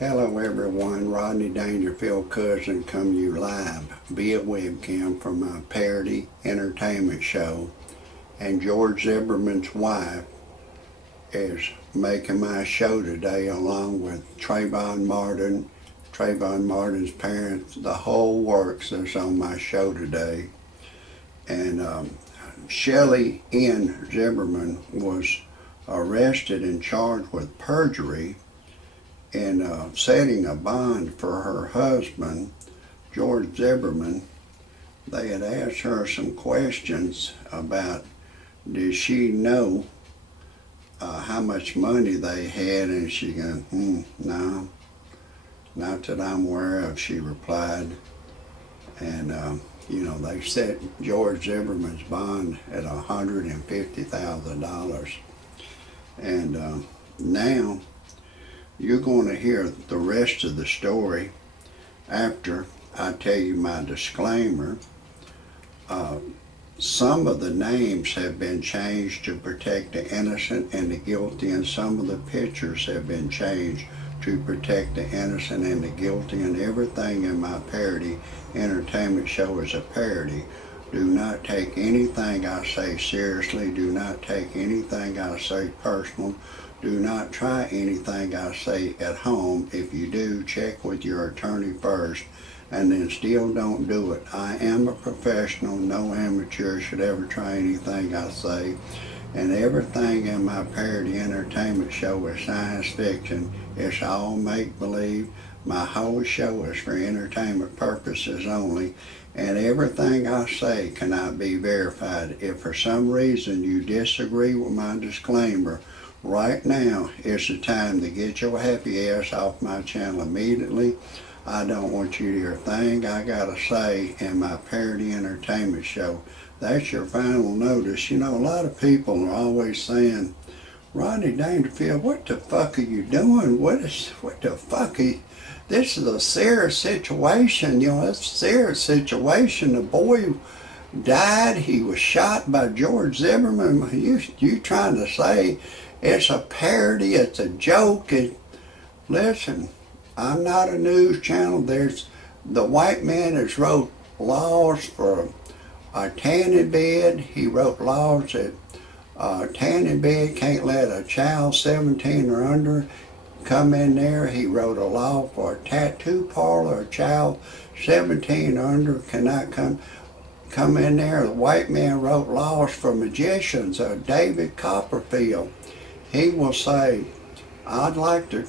Hello everyone, Rodney Dangerfield cousin come you live via webcam from my parody entertainment show, and George Zimmerman's wife is making my show today along with Trayvon Martin, Trayvon Martin's parents, the whole works that's on my show today. And Shellie N. Zimmerman was arrested and charged with perjury in setting a bond for her husband, George Zimmerman. They had asked her some questions about did she know how much money they had, and she goes, no, not that I'm aware of, she replied. And they set George Zimmerman's bond at $150,000. And now you're going to hear the rest of the story after I tell you my disclaimer. Some of the names have been changed to protect the innocent and the guilty, and some of the pictures have been changed to protect the innocent and the guilty, and everything in my parody entertainment show is a parody. Do not take anything I say seriously. Do not take anything I say personal. Do not try anything I say at home. If you do, check with your attorney first, and then still don't do it. I am a professional. No amateur should ever try anything I say. And everything in my parody entertainment show is science fiction. It's all make-believe. My whole show is for entertainment purposes only, and everything I say cannot be verified. If for some reason you disagree with my disclaimer, right now is the time to get your happy ass off my channel immediately. I don't want you to hear a thing I gotta say in my parody entertainment show. That's your final notice. You know, a lot of people are always saying, Rodney Dangerfield, what the fuck are you doing? What the fuck are you? This is a serious situation. It's a serious situation. The boy died. He was shot by George Zimmerman. You trying to say it's a parody, it's a joke? Listen, I'm not a news channel. There's the white man has wrote laws for a tanning bed. He wrote laws that a tanning bed can't let a child 17 or under come in there. He wrote a law for a tattoo parlor. A child 17 or under cannot come in there. The white man wrote laws for magicians. David Copperfield, he will say, I'd like to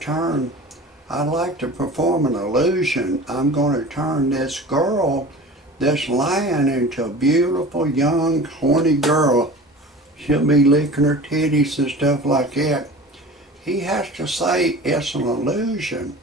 perform an illusion. I'm going to turn this girl, this lion, into a beautiful, young, horny girl. She'll be licking her titties and stuff like that. He has to say it's an illusion.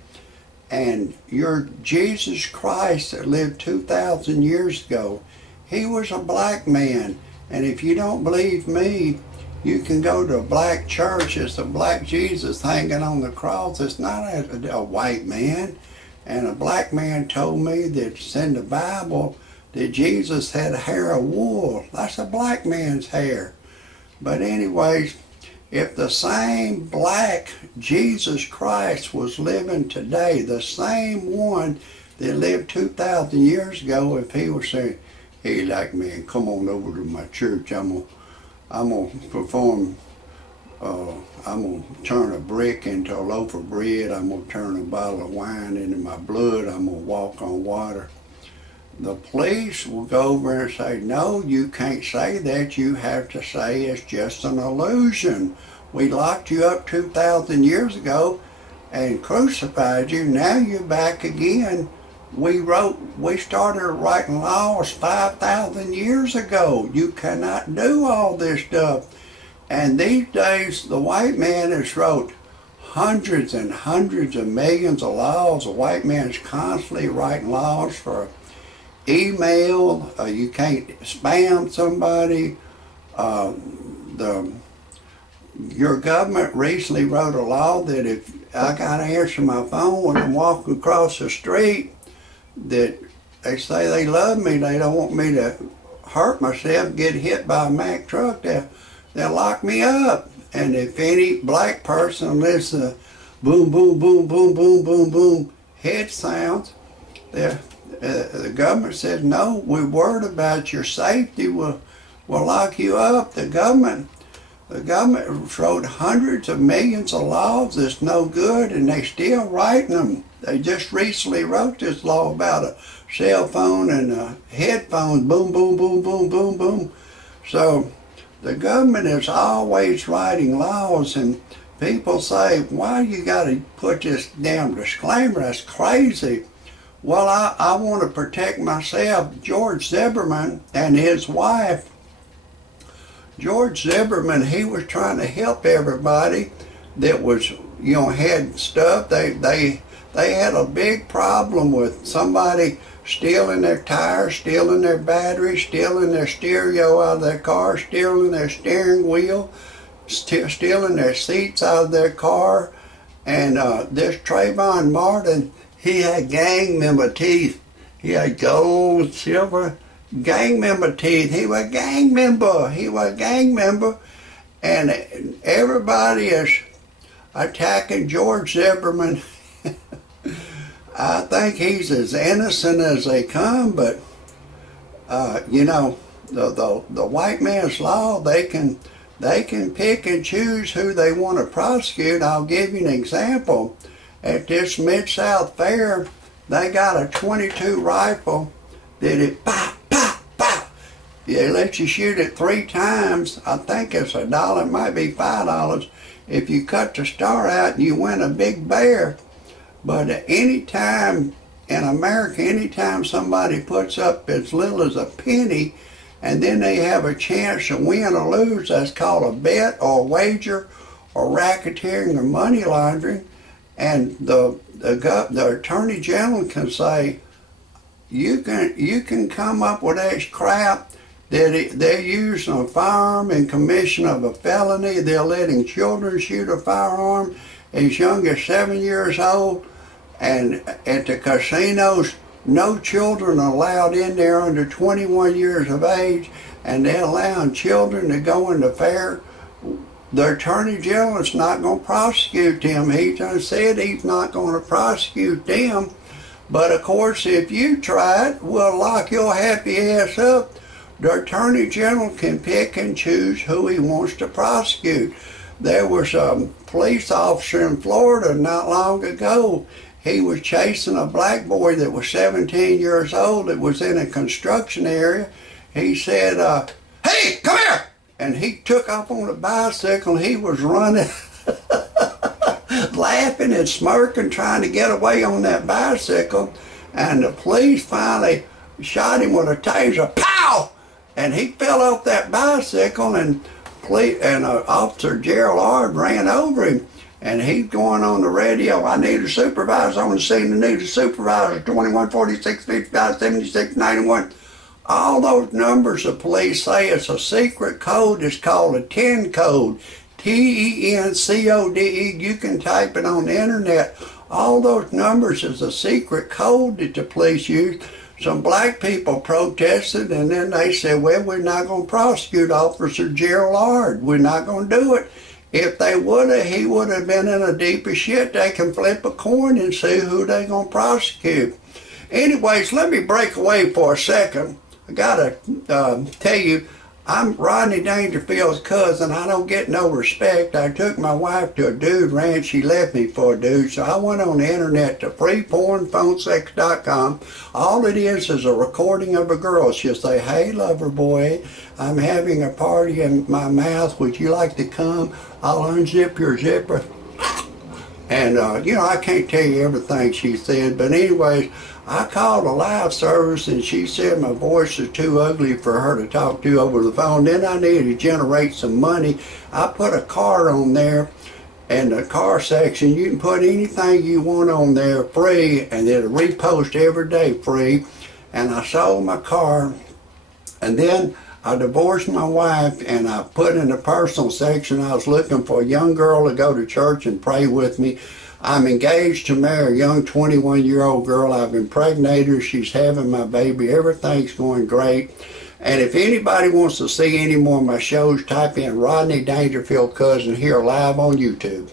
And your Jesus Christ that lived 2,000 years ago, he was a black man. And if you don't believe me, you can go to a black church. It's a black Jesus hanging on the cross. It's not a white man. And a black man told me that it's in the Bible that Jesus had hair of wool. That's a black man's hair. But anyways, if the same black Jesus Christ was living today, the same one that lived 2,000 years ago, if he was saying, hey, like man, come on over to my church, I'm gonna perform, I'm gonna turn a brick into a loaf of bread, I'm gonna turn a bottle of wine into my blood, I'm gonna walk on water. The police will go over and say, no, you can't say that. You have to say it's just an illusion. We locked you up 2,000 years ago and crucified you. Now you're back again. We started writing laws 5,000 years ago. You cannot do all this stuff. And these days, the white man has wrote hundreds and hundreds of millions of laws. The white man's constantly writing laws for email. You can't spam somebody. Your government recently wrote a law that if I got to answer my phone when I'm walking across the street, that they say they love me, they don't want me to hurt myself, get hit by a Mack truck, they'll lock me up. And if any black person lives boom, boom, boom, boom, boom, boom, boom, head sounds. The government said, no, we're worried about your safety. We'll lock you up. The government wrote hundreds of millions of laws that's no good, and they still writing them. They just recently wrote this law about a cell phone and headphones, boom, boom, boom, boom, boom, boom. So the government is always writing laws, and people say, why you got to put this damn disclaimer? That's crazy. Well, I want to protect myself. George Zimmerman and his wife, George Zimmerman, he was trying to help everybody that was, had stuff. They had a big problem with somebody stealing their tires, stealing their batteries, stealing their stereo out of their car, stealing their steering wheel, stealing their seats out of their car. And this Trayvon Martin, he had gang member teeth. He had gold, silver, gang member teeth. He was a gang member. And everybody is attacking George Zimmerman. I think he's as innocent as they come, but the white man's law, they can pick and choose who they want to prosecute. I'll give you an example. At this Mid-South Fair, they got a .22 rifle that it pop, pop, pop. They let you shoot it 3 times. I think it's $1, it might be $5. If you cut the star out and you win a big bear. But anytime in America, anytime somebody puts up as little as a penny and then they have a chance to win or lose, that's called a bet or a wager or racketeering or money laundering. And the Attorney General can say, you can come up with that crap that they're using a firearm in commission of a felony. They're letting children shoot a firearm as young as 7 years old. And at the casinos, no children are allowed in there under 21 years of age, and they're allowing children to go in the fair. The Attorney General is not going to prosecute them. He just said he's not going to prosecute them. But of course, if you try it, we'll lock your happy ass up. The Attorney General can pick and choose who he wants to prosecute. There was a police officer in Florida not long ago. He was chasing a black boy that was 17 years old that was in a construction area. He said, hey, come here! And he took off on a bicycle. He was running, laughing and smirking, trying to get away on that bicycle. And the police finally shot him with a taser. Pow! And he fell off that bicycle, and Officer Gerald ran over him. And he's going on the radio, I need a supervisor on the scene, I need a supervisor, 21, 46, 55, 76, 91. All those numbers the police say it's a secret code. It's called a 10 code, TENCODE. You can type it on the internet. All those numbers is a secret code that the police use. Some black people protested, and then they said, well, we're not going to prosecute Officer Gerald. We're not going to do it. If they would have, he would have been in a deeper shit. They can flip a coin and see who they're going to prosecute. Anyways, let me break away for a second. I gotta tell you, I'm Rodney Dangerfield's cousin. I don't get no respect. I took my wife to a dude ranch. She left me for a dude. So I went on the internet to freepornphonesex.com. All it is a recording of a girl. She'll say, hey, lover boy, I'm having a party in my mouth. Would you like to come? I'll unzip your zipper. And, I can't tell you everything she said. But anyways, I called a live service, and she said my voice is too ugly for her to talk to over the phone. Then I needed to generate some money. I put a card on there, in the car section. You can put anything you want on there free, and it'll repost every day free. And I sold my car, and then I divorced my wife, and I put in the personal section I was looking for a young girl to go to church and pray with me. I'm engaged to marry a young 21-year-old girl. I've impregnated her. She's having my baby. Everything's going great. And if anybody wants to see any more of my shows, type in Rodney Dangerfield Cousin here live on YouTube.